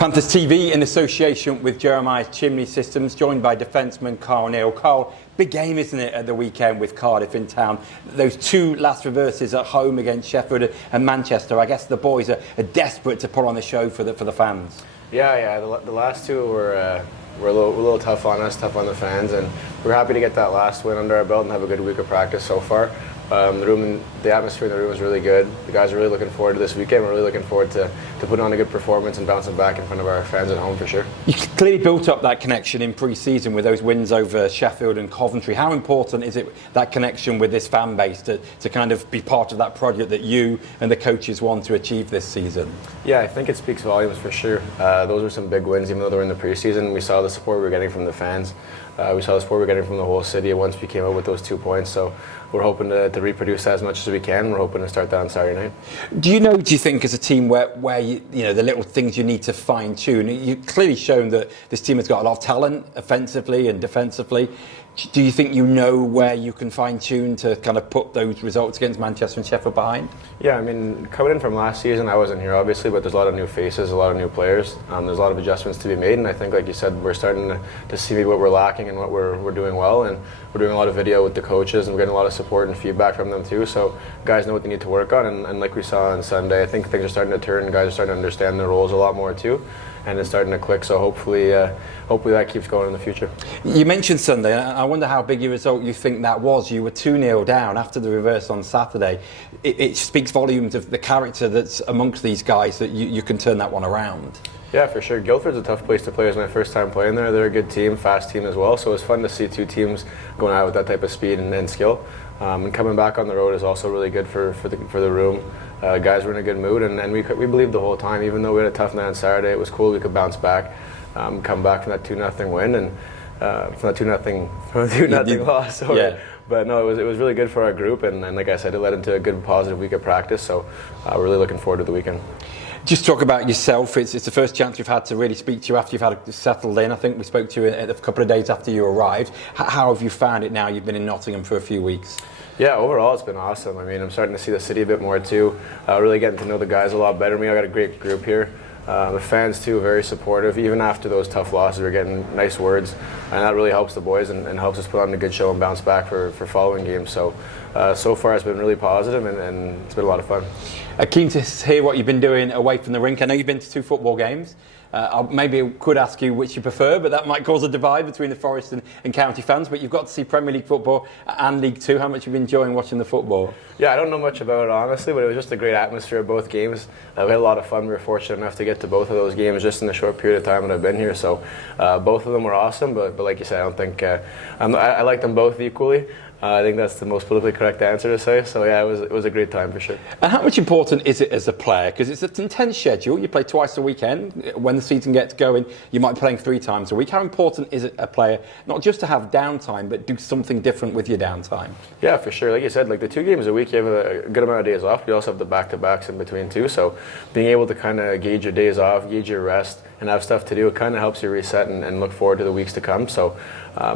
Panthers TV in association with Jeremias Chimney Systems, joined by defenceman Carl Neill. Carl, big game, isn't it, at the weekend with Cardiff in town? Those two last reverses at home against Sheffield and Manchester. I guess the boys are desperate to put on a show for the fans. Yeah. The last two were a little tough on us, tough on the fans, and we're happy to get that last win under our belt and have a good week of practice so far. The atmosphere in the room is really good. The guys are really looking forward to this weekend. We're really looking forward to putting on a good performance and bouncing back in front of our fans at home for sure. You clearly built up that connection in pre-season with those wins over Sheffield and Coventry. How important is it, that connection with this fan base, to kind of be part of that project that you and the coaches want to achieve this season? Yeah, I think it speaks volumes for sure. Those were some big wins, even though they were in the pre-season. We saw the support we were getting from the fans. We saw the support we were getting from the whole city once we came out with those 2 points. So we're hoping to reproduce that as much as we can. We're hoping to start that on Saturday night. Do you think as a team where you know the little things you need to fine tune? You've clearly shown that this team has got a lot of talent offensively and defensively. Do you think you know where you can fine tune to kind of put those results against Manchester and Sheffield behind? Yeah, I mean, coming in from last season, I wasn't here obviously, but there's a lot of new faces, a lot of new players. There's a lot of adjustments to be made, and I think, like you said, we're starting to see what we're lacking and what we're doing well, and we're doing a lot of video with the coaches, and we're getting a lot of support and feedback from them too. So guys know what they need to work on, and like we saw on Sunday, I think things are starting to turn. Guys are starting to understand their roles a lot more too, and it's starting to click. So hopefully that keeps going in the future. You mentioned Sunday, and I wonder how big a result you think that was. You were 2-0 down after the reverse on Saturday. It speaks volumes of the character that's amongst these guys that you can turn that one around. Yeah, for sure. Guildford's a tough place to play. It was my first time playing there. They're a good team, fast team as well. So it's fun to see two teams going out with that type of speed and skill. And coming back on the road is also really good for the room. Guys were in a good mood, and we believed the whole time. Even though we had a tough night on Saturday, it was cool. We could bounce back, come back from that 2-0 win, and from that 2-0 loss. Sorry. Yeah. But no, it was really good for our group, and like I said, it led into a good positive week of practice. So we're really looking forward to the weekend. Just talk about yourself. It's the first chance we've had to really speak to you after you've had settled in. I think we spoke to you a couple of days after you arrived. How have you found it now? You've been in Nottingham for a few weeks. Yeah, overall it's been awesome. I mean, I'm starting to see the city a bit more too. Really getting to know the guys a lot better. I got a great group here. The fans too, very supportive. Even after those tough losses, we're getting nice words, and that really helps the boys and helps us put on a good show and bounce back for following games. So far it's been really positive, and it's been a lot of fun. Keen to hear what you've been doing away from the rink. I know you've been to 2 football games. Maybe I could ask you which you prefer, but that might cause a divide between the Forest and County fans. But you've got to see Premier League football and League Two. How much have you been enjoying watching the football? Yeah, I don't know much about it honestly, but it was just a great atmosphere of both games. We had a lot of fun. We were fortunate enough to get to both of those games just in the short period of time that I've been here. So both of them were awesome, but like you said, I don't think I like them both equally. I think that's the most politically correct answer to say. So yeah, it was a great time for sure. And how much important is it as a player? Because it's an intense schedule. You play twice a weekend. When the season gets going, you might be playing 3 times a week. How important is it a player not just to have downtime, but do something different with your downtime? Yeah, for sure. Like you said, like the 2 games a week, you have a good amount of days off. You also have the back-to-backs in between too. So being able to kind of gauge your days off, gauge your rest, and have stuff to do, it kind of helps you reset and look forward to the weeks to come. So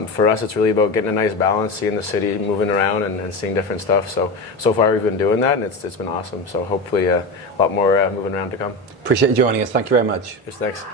for us, it's really about getting a nice balance, seeing the city, moving around and seeing different stuff. So far we've been doing that, and it's been awesome. So hopefully a lot more moving around to come. Appreciate you joining us. Thank you very much. Just thanks.